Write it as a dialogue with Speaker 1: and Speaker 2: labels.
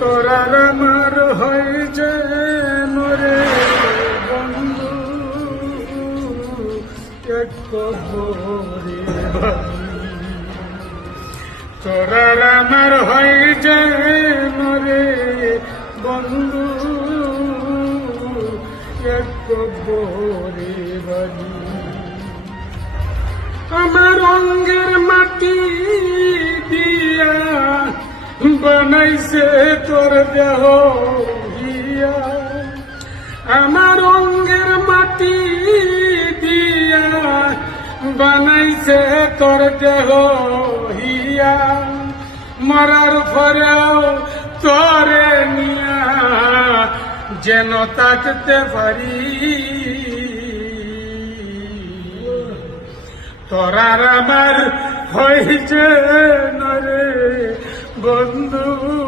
Speaker 1: তোরার আমার হয় যে নরে বন্ধু। এক কবরে। তোরার আমার হয় যে নরে বন্ধু। এক কবরে বাড়ি আমার বানাইছে তোর দেহ আমার অঙ্গের মাটি দিয়া বানাইছে তোর দেহ হিয়া মরার পরেও তোরে নিয়া যেন তাকতে পারি। তোরার আমার হয়েছে নরে। বন্ধু